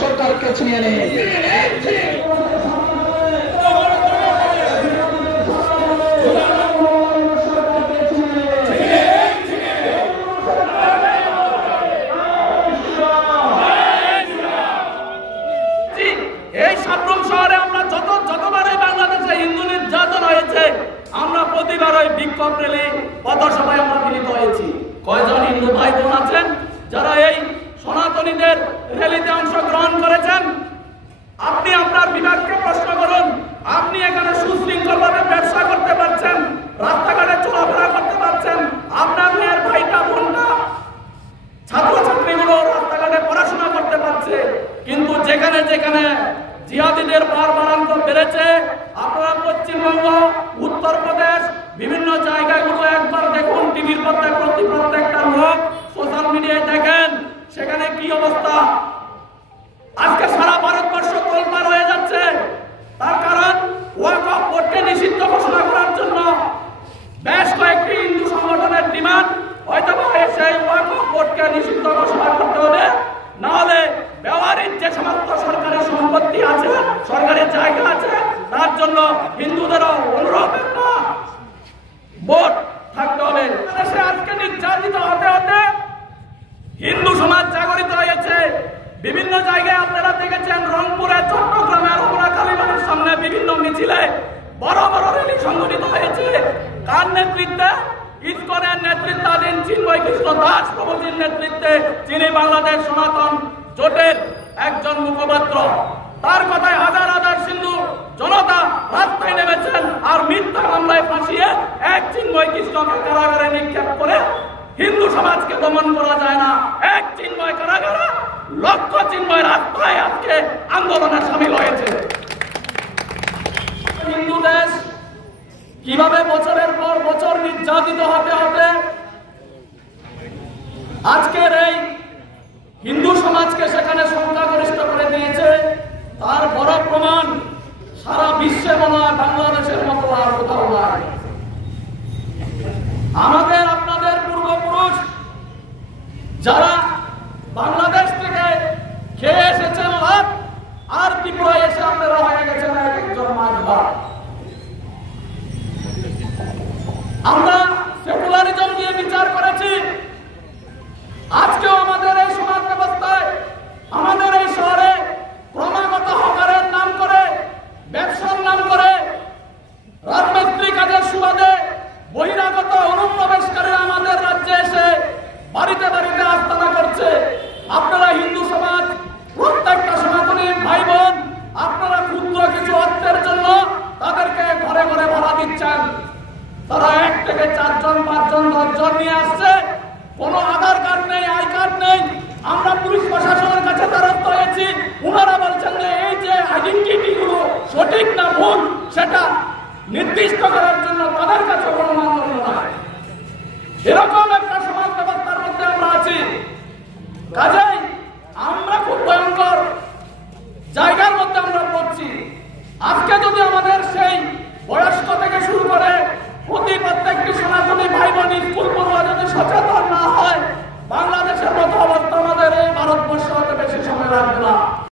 সরকারকে ছিনিয়ে নিন। এই সাবরুম শহরে আমরা যতবারই বাংলাদেশে হিন্দু নির্যাতন হয়েছে আমরা প্রতিবারই বিক্ষোভ র্যালি পথসভায় আমরা মিলিত হয়েছি। কয়জন হিন্দু ভাই বোন আছেন যারা এই সনাতনীদের র্যালিতে অংশগ্রহণ করেছেন? আপনি আপনার বিভাগকে প্রশ্ন করুন। আপনি এখানে সুশৃঙ্খলভাবে ব্যবসা করতে পারছেন, রাস্তাঘাটে চলাফেরা করতে পারছেন, আপনার মেয়ের ভাইটা বোনটা ছাত্রছাত্রীগুলো রাস্তাঘাটে পড়াশোনা করতে পারছে। কিন্তু যেখানে যেখানে জিহাদিদের বাড়ান্ত বেড়েছে, আপনারা পশ্চিমবঙ্গ, উত্তরপ্রদেশ, বিভিন্ন জায়গাগুলো একবার দেখুন, টিভির প্রত্যেকটা লোক সোশ্যাল মিডিয়ায় দেখেন সেখানে কি অবস্থা। আজকে সারা ভারতবর্ষ তোলপাড় হয়ে যাচ্ছে। তার কারণ ওয়াকফ বোর্ডকে নিষিদ্ধ ঘোষণা করার জন্য বেশ কয়েকটি হিন্দু সংগঠনের ডিমান্ড, হয়তো সেই ওয়াকফ বোর্ডকে নিষিদ্ধ ঘোষণা করতে হবে, না হলে ব্যবহারিক যে সমস্ত সরকারি সম্পত্তি আছে, সরকারি জায়গা আছে, তার জন্য হিন্দুদেরও অনুরোধ একটা বোর্ড থাকতে হবে। আজকে নির্যাতিত হতে হতে হিন্দু সমাজ জাগরিত হয়েছে। বিভিন্ন জায়গায় আপনারা দেখেছেন, রংপুরে, চট্টগ্রামে, রমনা কালীবাড়ির সামনে বিভিন্ন মিছিলে বড় বড় র্যালি সংগঠিত হয়েছে। কার নেতৃত্বে? ইসকনের নেতৃত্বাধীন চিন্ময় কৃষ্ণ দাস প্রভুজির নেতৃত্বে, যিনি বাংলাদেশ সনাতন জোটের একজন মুখপাত্র। তার কথায় হাজার হাজার হিন্দু জনতা রাস্তায় নেমেছেন আর মিথ্যা মামলায় ফাঁসিয়ে এক চিন্ময় কৃষ্ণকে কারাগারে নিক্ষেপ করে হিন্দু সমাজকে দমন করা যায় না। এক চিন্ময় কারাগারে লক্ষ চিন্ময় রাস্তায় আজকে আন্দোলনে সামিল হয়েছে। হিন্দু দেশ কিভাবে বছরের পর বছর নির্যাতিত হতে হতে আজকের এই হিন্দু সমাজকে সেখানে সংখ্যাগরিষ্ঠ করে দিয়েছে, তার বড় প্রমাণ সারা বিশ্বে মনে হয় বাংলাদেশের মতো আর কোথাও নাই। আমাদের আপনাদের পূর্বপুরুষ যারা বাংলাদেশ থেকে খেয়ে এসেছেন লাভ আর ত্রিপুরা